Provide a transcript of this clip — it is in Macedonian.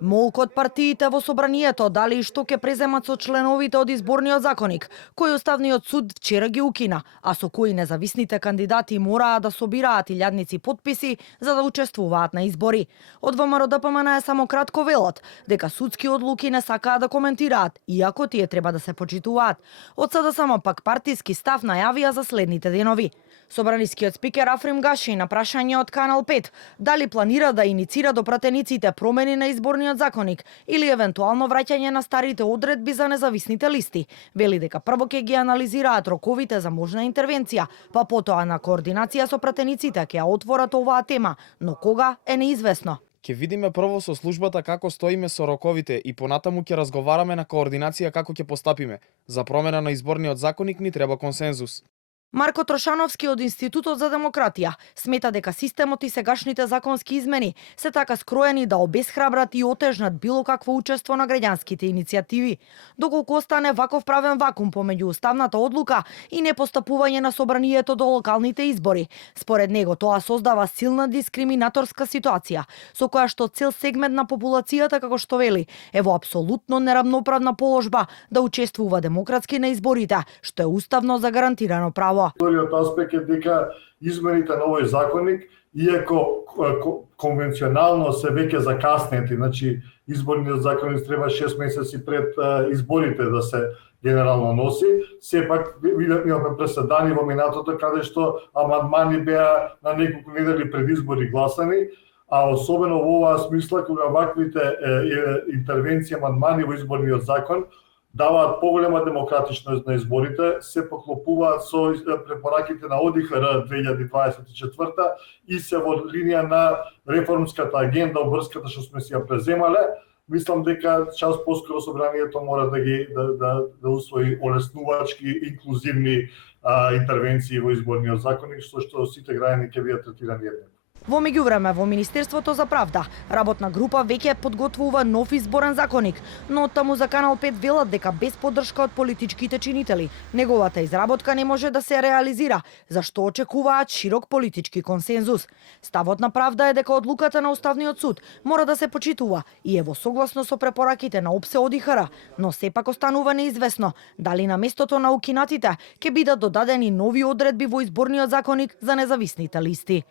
Молк од партиите во собранието дали што ќе преземат со членовите од изборниот законник, кој Уставниот суд вчера ги укина, а со кои независните кандидати мораа да собираат илјадници потписи за да учествуваат на избори. Од ВМРО-ДПМН е само кратко велат дека судски одлуки не сакаат да коментираат, иако тие треба да се почитуваат. Од сада само пак партиски став најавија за следните денови. Собранискиот спикер Африм Гаши на прашање од Канал 5 дали планира да иницира до пратениците промени на изборниот законник или евентуално враќање на старите одредби за независните листи. Вели дека прво ќе ги анализираат роковите за можна интервенција, па потоа на координација со пратениците ќе ја отворат оваа тема, но кога е неизвестно. Ќе видиме прво со службата како стоиме со роковите и понатаму ќе разговараме на координација како ќе постапиме. За промена на изборниот законник ни треба консензус. Марко Трошановски од Институтот за демократија смета дека системот и сегашните законски измени се така скроени да обесхрабрат и отежнат било какво учество на граѓанските иницијативи. Доколку остане ваков правен вакуум помеѓу уставната одлука и непостапување на собранието до локалните избори, според него тоа создава силна дискриминаторска ситуација, со која што цел сегмент на популацијата, како што вели, е во апсолутно неравноправна положба да учествува демократски на изборите, што е уставно загарантирано право. Вториот аспект е дека измените на овој законник, иако конвенционално се веќе закаснети, значи изборниот законник треба 6 месеци пред изборите да се генерално носи, сепак имаме преседани во минатото каде што амандмани беа на неколку недели пред избори гласани, а особено во оваа смисла кога ваквите интервенции амандмани во изборниот закон даваат поголема демократичност на изборите, се поклопуваат со препораките на ОДИХР 2024 и се во линија на реформската агенда обврската што сме си ја преземале. Мислам дека час поскоро собранието мора да усвои олеснувачки, инклузивни интервенции во изборниот законник, што сите граѓани ќе бидат третирани еднакво. Во меѓувреме, во Министерството за правда, работна група веќе подготвува нов изборен законник, но таму за Канал 5 велат дека без поддршка од политичките чинители, неговата изработка не може да се реализира, зашто очекуваат широк политички консензус. Ставот на правда е дека одлуката на Уставниот суд мора да се почитува и е во согласно со препораките на ОПСЕ ОДИХР, но сепак останува неизвестно дали на местото на укинатите ќе бидат додадени нови одредби во изборниот законник за независните листи.